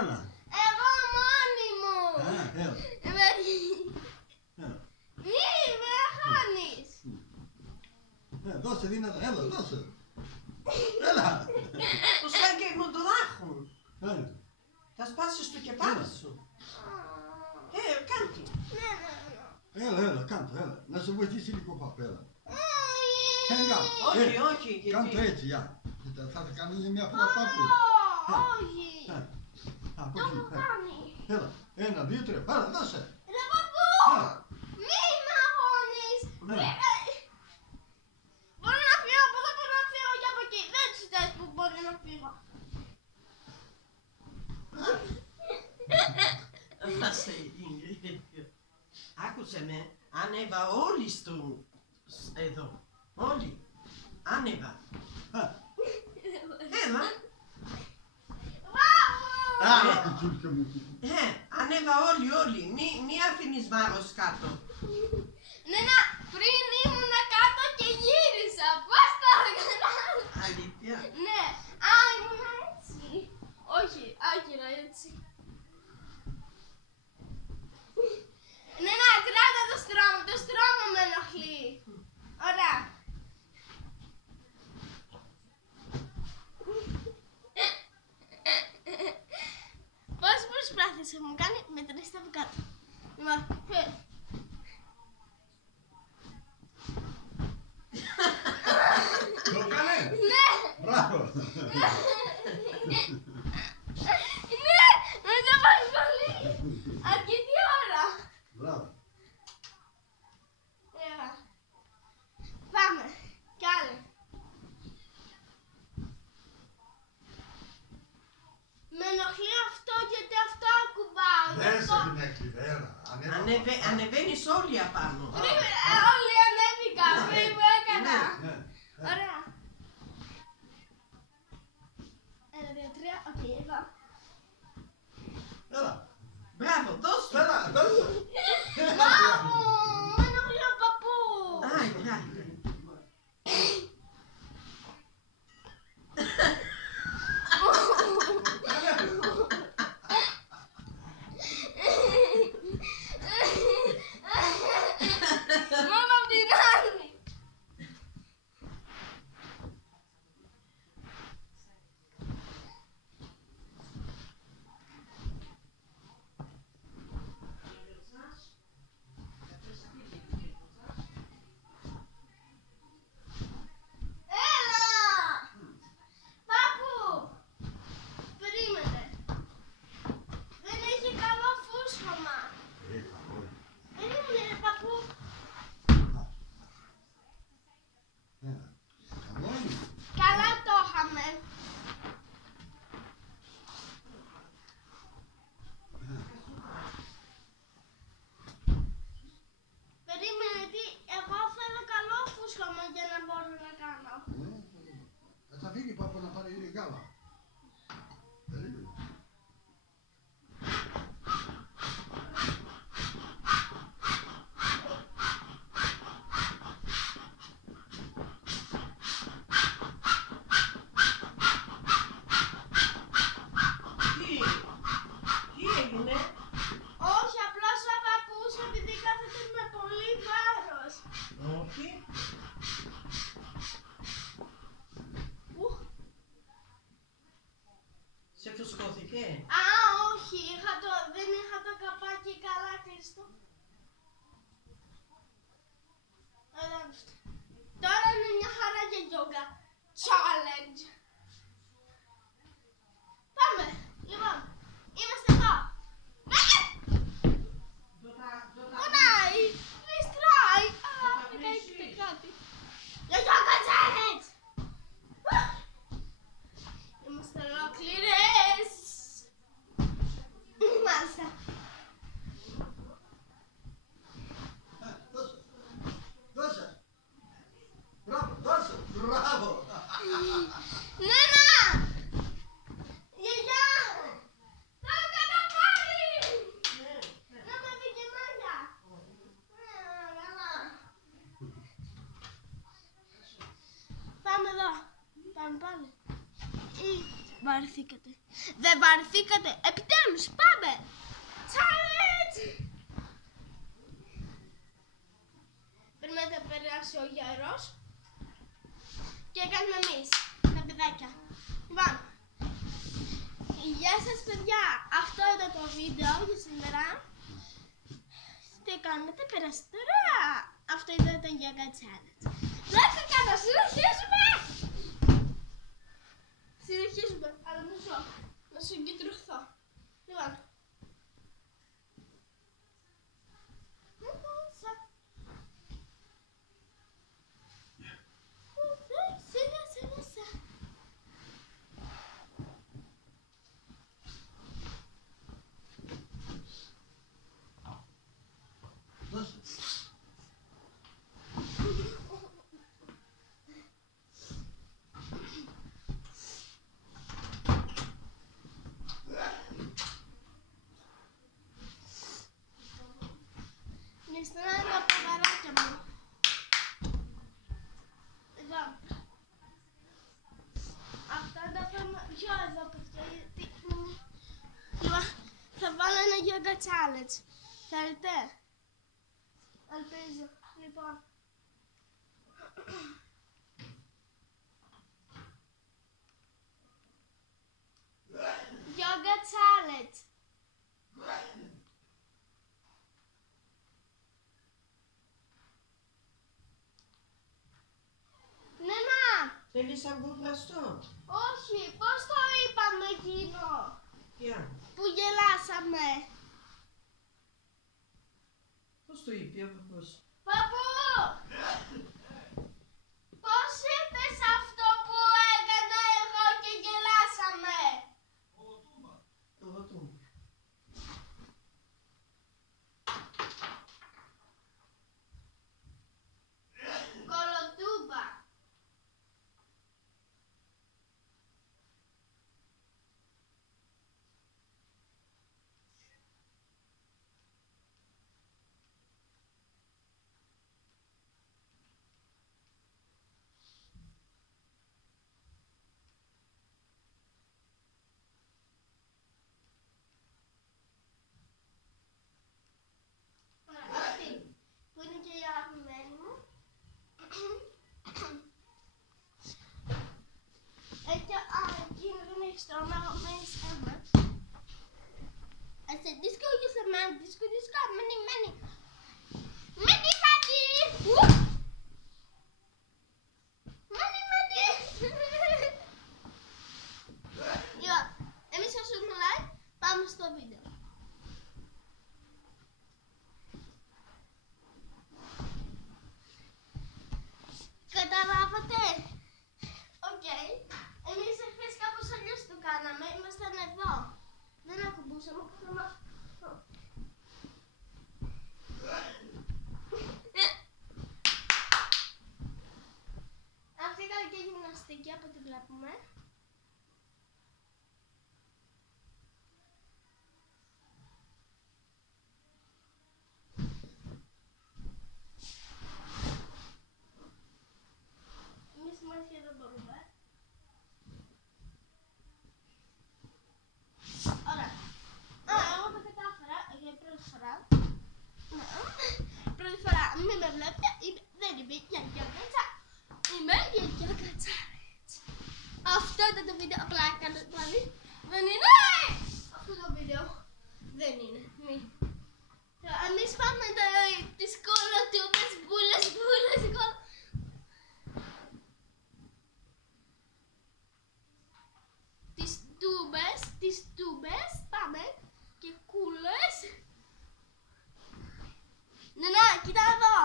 Έλα. Εγώ μόνη μου. Έλα. Μη με χάνεις. Δώσε δυνατά, έλα, δώσε. Έλα. Το σφάγγι μου το ράχουν. Έλα. Θα σπάσεις το κεφάλι σου. Κάντε. Έλα, κάντο, έλα. Να σε βοηθήσει λίγο παπ, έλα. Όχι, όχι. Κάντο έτσι, για. Θα κάνει μια φορά παππού. Όχι. Από Το έχω εκεί. κάνει. Έλα, 1, 2, 3, έλα, δώσε. Ρε παππού. Μη με αγώνεις. Μπορώ να φύγω από εδώ, μπορώ να φύγω και από εκεί. Δεν τους θες που μπορεί να φύγω. Άκουσε με, ανέβα όλοι εδώ. Όλοι. Ανέβα. Έλα. Ανέβα όλοι. Μη αφήνεις βάρος κάτω. Νένα, πριν ήμουν κάτω και γύρισα. Πώς το έκανα? Αλήθεια. Ναι. Ήμουν έτσι. Όχι, άκυρα έτσι. Νένα, κράτα το στρώμα. Το στρώμα με ενοχλεί. Ωραία. Πώς προσπάθησε, μου κάνει μετρήστε από κάτω. Το έκανε. Ναι. Μπράβο. Ναι, νομίζω πάει πολύ. Αρκετή ώρα. Μπράβο. Πάμε. Κι άλλο. Με ενοχλεί αυτό γιατί αυτό ακουμπάω. Δεν σε την έλα. Ανεβαίνεις όλοι απάνω. Όλοι ανέβηκαν πριν που έκανα. Ωραία. 1, 2, 3, οκ, εδώ. Έλα. Μπράβο, δώσ' του. Έλα, δώσε. Μάμου, με ενοχλεί ο παππού. Μάμα απ' την άλλη. Έλα! Πάπου! Περίμενε. Δεν έχει καλό φούσκωμα. Περίμενε ρε παππού. Καλά το είχαμε. Περίμενε τι, εγώ θέλω καλό φούσκωμα για να μπορώ να κάνω. Θα φύγει πάπα να πάρει γάλα. Τι έγινε? Όχι, απλώς ο παππούς επειδή κάθεται με πολύ βάρος. Όχι. Σε φουσκώθηκε. Όχι, δεν είχα το καπάκι καλά κλειστό. Τώρα είναι μια χαρά για yoga challenge. Πάμε, λοιπόν, είμαστε εδώ. Πονάει, ληστράει. Με καίκεται κάτι. Για yoga challenge. Είμαστε ολόκληρες. Μάλιστα. Δώσε. Μπράβο, δώσε. Μπράβο. Νένα! Γιαγιά! Θα το καταφέρει! Να με βγει μάγια. Καλά. Πάμε εδώ. Πάμε πάλι. Βαρεθήκατε. Δεν βαρεθήκατε. Επιτέλους! James, πάμε! Challenge! Πρέπει να τα περάσει ο γέρος και κάνουμε εμείς, τα παιδάκια. Λοιπόν, γεια σας παιδιά, αυτό ήταν το βίντεο για σήμερα. Τι κάνετε, περάσετε ωραία. Αυτό ήταν το Yoga Challenge. Δεν θα κάνω, συνεχίζουμε! Συνεχίζουμε, αλλά μισό, να συγκεντρωθώ. Λοιπόν. Λυστράνε τα ποδαράκια μου. Εδώ. Αυτά τα φέρνω πιο εδώ παιδιά, γιατί... Λοιπόν, θα βάλω ένα yoga challenge. Θέλετε? Ελπίζω. Λοιπόν. Yoga challenge. Θέλεις αγκουρλαστό? Όχι, πώς το είπαμε εκείνο Ποια? που γελάσαμε? Πώς το είπε ο παππούς? Παππού! Πώς είπες αυτό που έκανα εγώ και γελάσαμε? Ροτούμπα. Κολοτούμπα. Αυτή που είναι και η αγαπημένη μου. Εκείνο δεν έχει στόμα, εγώ με στόμα. Σε δίσκο και σε μένα, δίσκο, μένει. Μένει. Λοιπόν, εμείς θα σου μιλάει, πάμε στο βίντεο. Καταλάβατε? Οκ. Εμείς εχθές κάπως αλλιώς το κάναμε. Ήμασταν εδώ. Δεν ακουμπούσαμε πουθενά. Αυτή ήταν και γυμναστική από ό,τι βλέπουμε. Εμείς μάτια δεν μπορούμε. Ωραία. Εγώ το κατάφερα για πρώτη φορά. Πρώτη φορά μην με βλέπετε, δεν είμαι για yoga challenge. Είμαι για yoga challenge. Αυτό ήταν το βίντεο, απλά έκανα πάλι. Δεν είναι αυτό το βίντεο. Δεν είναι. Εμείς πάμε τις κολοτούμπες, μπούλες, τις τούμπες, πάμε και κούλες. Ναι, κοίτα εδώ.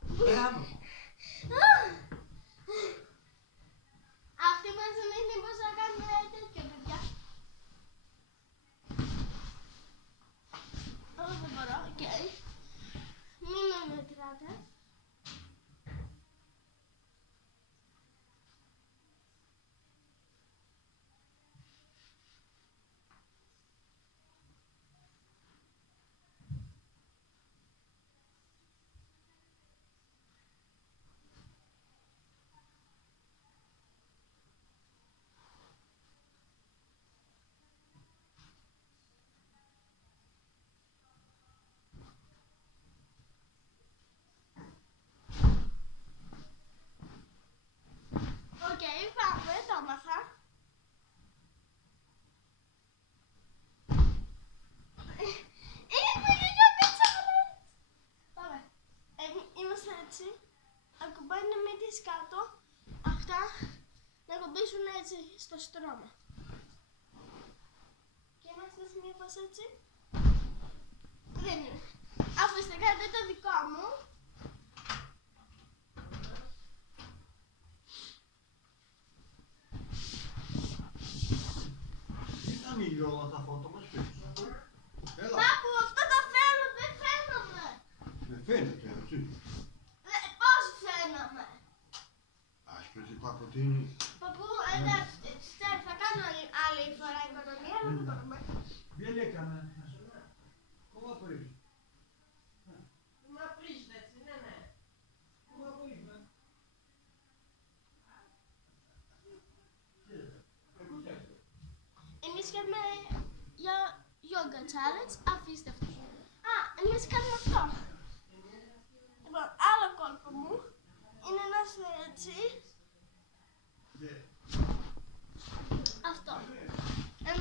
Μπράβο. Αυτή μας δείχνει πώς να κάνουμε τέτοιο, παιδιά. Δεν μπορώ, οκ. Μην με μετράτε. το έμαθα. Είναι για πίτσα, πάμε. Είμαστε έτσι. Ακουμπάνε να μην τις κάτω. Αυτά να κομπήσουν έτσι στο στρώμα. Και είμαστε σε μια φάση έτσι. Δεν είναι. Αφήστε κάτι το δικό μου. Τι να μην όλα τα φώτα μας πίσω. Έλα. Πάπου, αυτό το θέλω, δεν φαίνομαι. Δεν φαίνεται, έτσι. Πώς φαίνομαι. Άσπρες είπα ότι είναι. Παππού, εντάξει, θα κάνω άλλη φορά οικονομία, αλλά δεν μπορούμε. Δεν έκανα. Κόμμα πριν. Μα πρίζετε έτσι, ναι, ναι. Κόμμα πριν. Εμείς κάνουμε για yoga challenge, αφήστε αυτό. Α, εμείς κάνουμε αυτό. Λοιπόν, άλλο κόλπο μου είναι να είσαι έτσι. Αυτό.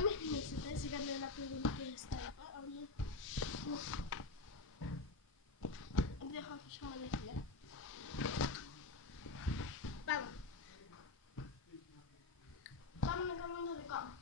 Μην θυμίσετε σε κανένα παιδί και στα λοιπά. Δεν έχω αφήσει μανίκια. Πάμε. Πάμε να κάνουμε το δικό μου.